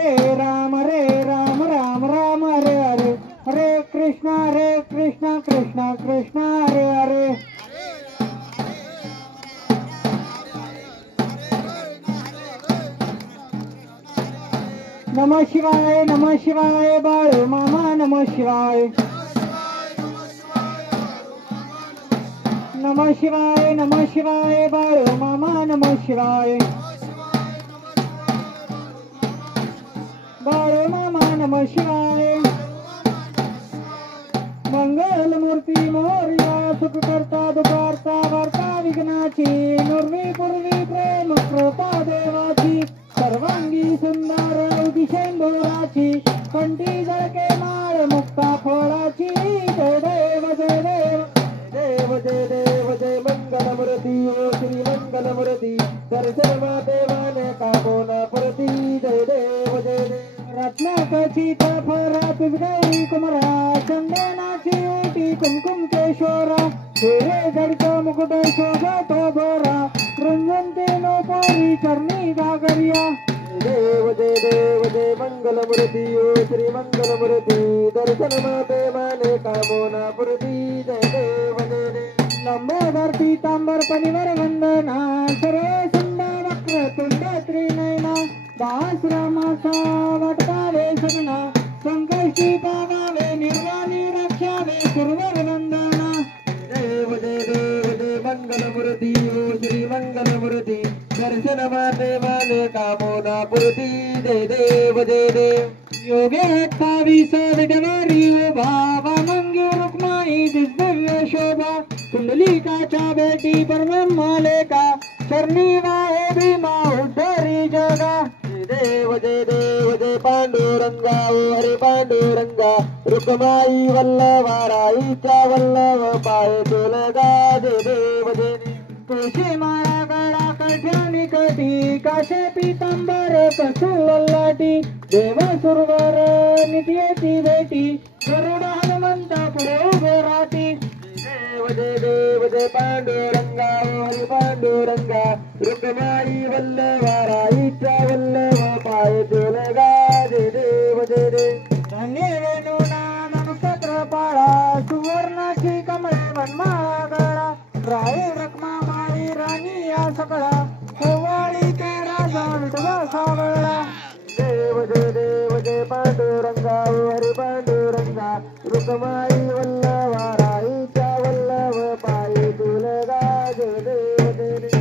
हरे राम राम राम हरे हरे, हरे कृष्णा कृष्णा कृष्णा हरे हरे। नमः शिवाय बाळू मामा नमः शिवाय। नमः शिवाय बाळू मामा नमः शिवाय। बाळू मामा नमः शिवाय। मंगल मूर्ती मोरया सुख करता दुपारता वार्ता विघ्नाची, नुर्वी पूर्वी प्रेम कृपा देवाची, सर्वांगी सुंदर उदिशेंदुराची, कंठी जळके माळ मुक्ता फळाची। जय देव जय देव देव जय देव जय मंगलमूर्ती ओ श्री मंगलमूर्ती, दर्शन देवाने कामोना प्रती। जय देव जय देव रत्नाकची फरात गौरी कुमरा, चंदनाची ओटी कुमकुम केशोरा, हिरे जडचा मुकुट शोभतो भरा, रंजनते नोपोरी चरणी गागरिया। देव जय मंगलमूर्ती ओ श्री मंगलमूर्ती, दर्शन देवाने कामोना पूर्ती। जय देव जय देव लंबोदर पीतांबर पनिवर वंदना, सर्व सुंदर वक्र तुंड त्रिनयना, दास रामाचा वाटपावे सगना, संकष्टी पावावे निर्वाणी रक्षावे सुरवर नंदना। देव जय मंगलमूर्ती ओ श्री मंगलमूर्ती, दर्शन देवाने कामोना पूर्ती। जय देव जय देव योगे 28 विटवारी भावा मंगी रुक्माई दिव्य शोभा, कुंडलिकाच्या बेटी परब्रह्मालेका, चरणी वाहे भीमा उद्धरी जगा। देव जय पांडुरंगा ओ हरे पांडुरंगा, रुक्माई वल्लभाराईच्या वल्लभ पाय तुलगा। जय देव जय तुळशी माळा गळा कठ्यानी कटी, काशे पीतांबर कसुल्लाटी, देव सुरवर नित्येची भेटी, गरुड हनुमंत पुढे उभे राहती। देव जय पांडुरंगा ओ हरी पांडुरंगा, रुक्माई वल्लभाराईच्या वल्लभ पाय तुलगा। जय देव जय देव धन्य वेणुनाद नक्षत्र पाळा, सुवर्णाची कमळे वनमाळा गळा, राये रखमा माळी राणी या सकळा, कोवाळी ते राजा विठवा सावळा। देव जय पांडुरंगा ओ हरी पांडुरंगा, रुक्माई वल्लभाराईच्या वल्लभ पाय तुलगा। जय देव जय देव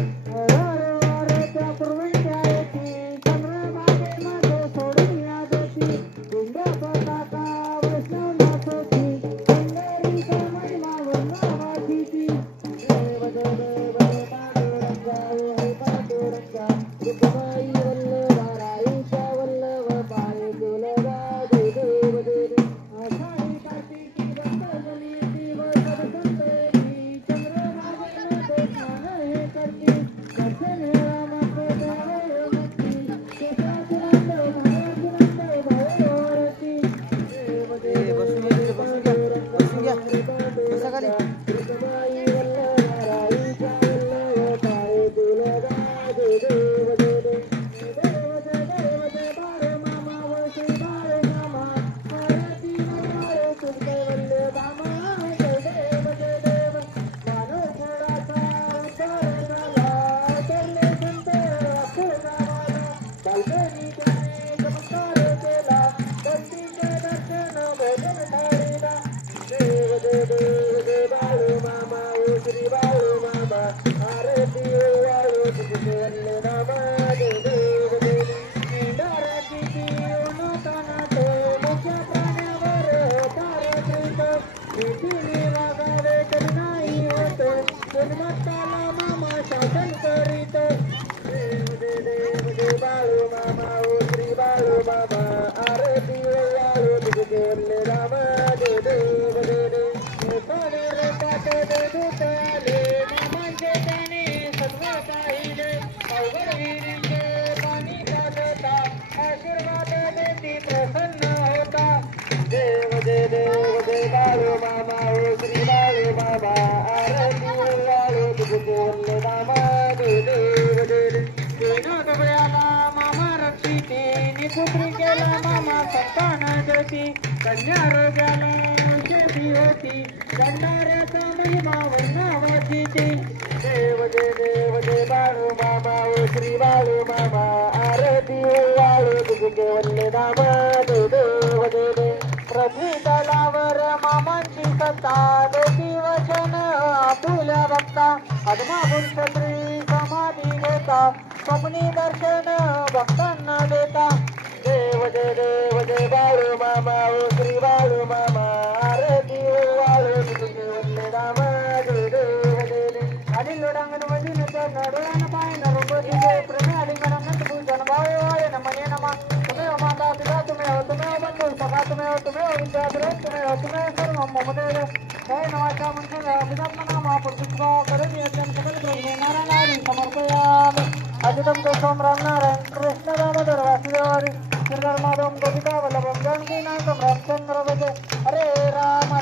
वाऱ्याच्या पूर्वीच्या येती, चंद्रभागे माझे सोडून या देती, पिंड पताका वैष्णव नाचती, पंढरीचा महिमा वर्णावाची ती। देव जय पांडुरंगा ओ हरी पांडुरंगा, रुक्माई वल्लभाराईच्या वल्लभ पाय तुलगा। जय देव जय देव आषाढी कार्तिकी बंदजली ती वसत संतेची, चंद्रभागे मध्ये स्नान हे करती, दर्शन हे रामाचे द्यावे मुक्ती, केशाची नंद महाराज नंद भवे ओरती। देव जय पांडुरंगा हरी पांडुरंगा, रुक्माई वल्लभाराईच्या वल्लभ पाय तुलगा। जय देव जय देव देव जय बाळे मामा व श्री बाळे मामा, आरती नरमाळे सुखते वल्ले दामा। जय देव मानव कुळाचा उद्धार झाला, तरले संत अखिल गावाला, बालपणी त्याने चमत्कार केला, बंदीचे दर्शन भोजन थाळीला। देव जय बाळू मामा ओ श्री बाळू मामा, आरती वाळू तुझे वल्ले दामा। जय देव जय मेंढराची ती ओनतानात, मोठ्या प्राण्यावर तारकृत, भीतीने वागावे तरी नाही होत, गुणमत्ताला मामा शासन करीत। देव जय बाळू मामा ओ श्री बाळू मामा, आरती वाळू तुझे वल्ले दामा। जय देव जय देव कोणी रेखात देवदूत आले, मामांचे त्याने सत्व पाहिले, अवघड विहिरीचे पाणी काढता, आशीर्वाद देती प्रसन्न होता। देव जय बाळू मामा ओ श्री बाळू मामा, आरती वाळू होती कन्या रोगाला औषधी होती गंधाऱ्याचा महिमा वर्णावाची ती देव दे बाळू मामा ओ श्री बाळू मामा आरती वाळू तुझे वल्ले दाम देव दे पृथ्वी तलावर मामांची सत्ता देती वचन आपुल्या भक्ता अदमापुरुष श्री समाधी घेता स्वप्नी दर्शन भक्तांना देता देव दे बाळू मामा ओ श्री बाळू मामा आरती वाळू तुझे वल्ले दाम देव दे अनिल लोडांगण मधील नडोळान पाय नरोपती जय प्रेमी अलिंगनानंद पूजन भावे नमने नमा तुम्हें माता पिता तुम्हें बंधु सखा तुम्हें विद्याधर तुम्हें सर्व मम देव जय नवाचा मंत्र अभिनंदन महापुरुषा करुणी अत्यंत सकल प्रभु नारायण समर्पयामि अजितम केशवम राम नारायण कृष्ण दामोदर वासुदेव श्रीधर माधवम गोपिका वल्लभम जानकी नायकम रामचंद्र भजे हरे राम